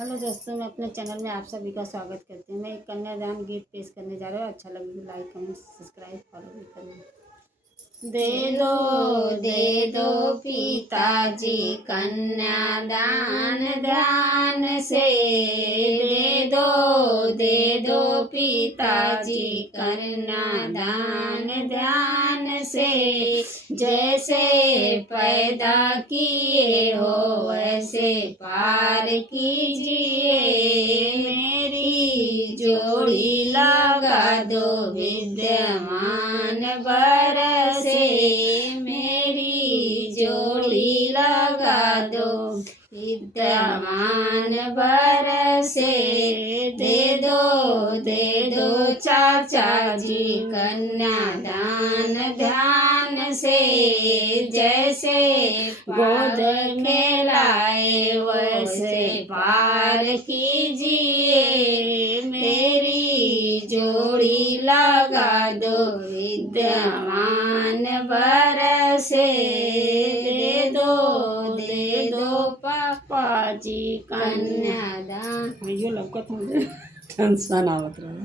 Hello दोस्तों, मैं अपने चैनल में आप सभी का स्वागत करती हूँ। मैं एक कन्यादान गीत पेश करने जा रहा हूँ। अच्छा लगे तो लाइक कमेंट सब्सक्राइब फॉलो भी करना। दे दो पिताजी कन्यादान ध्यान से। दे दो पिताजी कन्यादान ध्यान से। जैसे पैदा किए हो वैसे पार कीजिए। मेरी जोड़ी लगा दो विद्यमान वर से। मेरी जोड़ी लगा दो विद्यमान वर से। दे दो चाचा जी कन्यादान ध्यान से। जैसे गोद खेलाए वैसे पार कीजिए। मेरी जोड़ी लगा दो विद्यमान वर से। दे दो पापा जी कन्यादान। यो लवकर टेंशन आवत रहा।